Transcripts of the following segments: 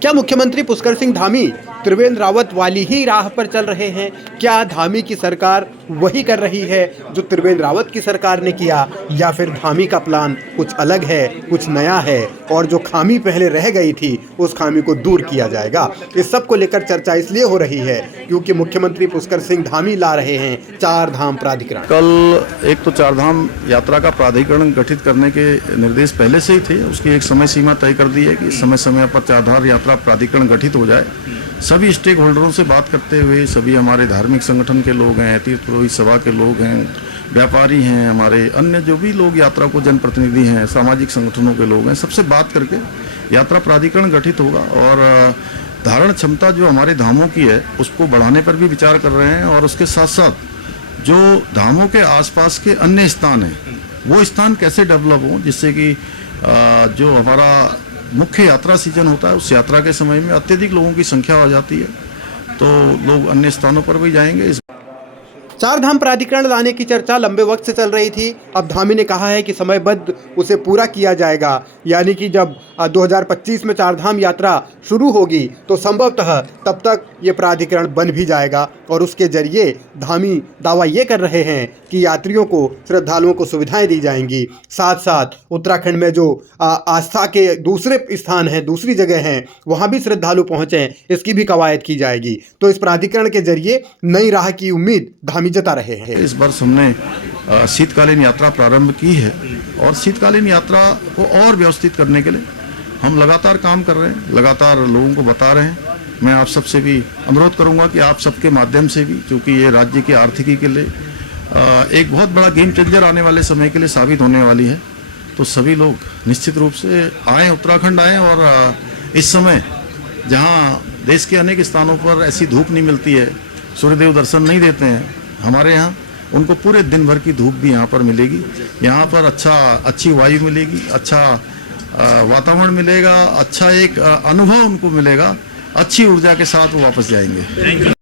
क्या मुख्यमंत्री पुष्कर सिंह धामी त्रिवेंद्र रावत वाली ही राह पर चल रहे हैं? क्या धामी की सरकार वही कर रही है जो त्रिवेंद्र रावत की सरकार ने किया, या फिर धामी का प्लान कुछ अलग है, कुछ नया है और जो खामी पहले रह गई थी उस खामी को दूर किया जाएगा? इस सब को लेकर चर्चा इसलिए हो रही है क्योंकि मुख्यमंत्री पुष्कर सिंह धामी ला रहे हैं चार धाम प्राधिकरण। कल एक तो चार धाम यात्रा का प्राधिकरण गठित करने के निर्देश पहले से ही थे। उसकी एक समय सीमा तय कर दी है कि समय समय पर चार धाम यात्रा प्राधिकरण गठित हो जाए। सभी स्टेक होल्डरों से बात करते हुए, सभी हमारे धार्मिक संगठन के लोग हैं, तीर्थ पुरोहित सभा के लोग हैं, व्यापारी हैं, हमारे अन्य जो भी लोग यात्रा को जनप्रतिनिधि हैं, सामाजिक संगठनों के लोग हैं, सबसे बात करके यात्रा प्राधिकरण गठित होगा और धारण क्षमता जो हमारे धामों की है उसको बढ़ाने पर भी विचार कर रहे हैं। और उसके साथ साथ जो धामों के आसपास के अन्य स्थान हैं वो स्थान कैसे डेवलप हों, जिससे कि जो हमारा मुख्य यात्रा सीजन होता है उस यात्रा के समय में अत्यधिक लोगों की संख्या हो जाती है, तो लोग अन्य स्थानों पर भी जाएंगे। चार धाम प्राधिकरण लाने की चर्चा लंबे वक्त से चल रही थी। अब धामी ने कहा है कि समयबद्ध उसे पूरा किया जाएगा, यानी कि जब 2025 में चार धाम यात्रा शुरू होगी तो संभवतः तब तक ये प्राधिकरण बन भी जाएगा और उसके जरिए धामी दावा ये कर रहे हैं कि यात्रियों को, श्रद्धालुओं को सुविधाएं दी जाएंगी। साथ साथ उत्तराखंड में जो आस्था के दूसरे स्थान हैं, दूसरी जगह हैं, वहाँ भी श्रद्धालु पहुँचें, इसकी भी कवायद की जाएगी। तो इस प्राधिकरण के जरिए नई राह की उम्मीद धामी जता रहे हैं। इस वर्ष हमने शीतकालीन यात्रा प्रारंभ की है और शीतकालीन यात्रा को और व्यवस्थित करने के लिए हम लगातार काम कर रहे हैं, लगातार लोगों को बता रहे हैं। मैं आप सबसे भी अनुरोध करूंगा कि आप सबके माध्यम से भी, क्योंकि ये राज्य की आर्थिकी के लिए एक बहुत बड़ा गेम चेंजर आने वाले समय के लिए साबित होने वाली है, तो सभी लोग निश्चित रूप से आएँ, उत्तराखंड आएँ। और इस समय जहाँ देश के अनेक स्थानों पर ऐसी धूप नहीं मिलती है, सूर्यदेव दर्शन नहीं देते हैं, हमारे यहाँ उनको पूरे दिन भर की धूप भी यहाँ पर मिलेगी। यहाँ पर अच्छी वायु मिलेगी, अच्छा वातावरण मिलेगा, अच्छा एक अनुभव उनको मिलेगा, अच्छी ऊर्जा के साथ वो वापस जाएंगे।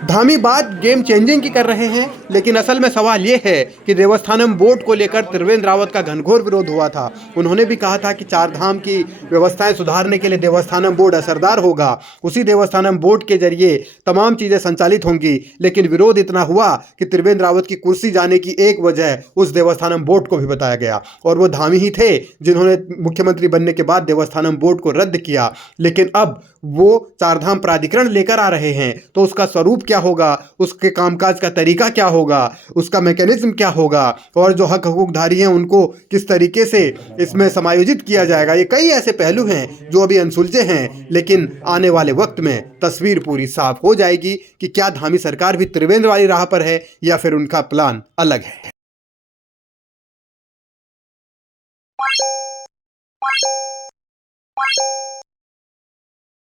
धामी बात गेम चेंजिंग की कर रहे हैं, लेकिन असल में सवाल ये है कि देवस्थानम बोर्ड को लेकर त्रिवेंद्र रावत का घनघोर विरोध हुआ था। उन्होंने भी कहा था कि चार धाम की व्यवस्थाएं सुधारने के लिए देवस्थानम बोर्ड असरदार होगा, उसी देवस्थानम बोर्ड के जरिए तमाम चीज़ें संचालित होंगी। लेकिन विरोध इतना हुआ कि त्रिवेंद्र रावत की कुर्सी जाने की एक वजह उस देवस्थानम बोर्ड को भी बताया गया और वो धामी ही थे जिन्होंने मुख्यमंत्री बनने के बाद देवस्थानम बोर्ड को रद्द किया। लेकिन अब वो चार धाम प्राधिकरण लेकर आ रहे हैं, तो उसका स्वरूप क्या होगा, उसके कामकाज का तरीका क्या होगा, उसका मैकेनिज्म क्या होगा और जो हक हकूकधारी हैं उनको किस तरीके से इसमें समायोजित किया जाएगा, ये कई ऐसे पहलू हैं जो अभी अनसुलझे हैं। लेकिन आने वाले वक्त में तस्वीर पूरी साफ हो जाएगी कि क्या धामी सरकार भी त्रिवेंद्र वाली राह पर है या फिर उनका प्लान अलग है।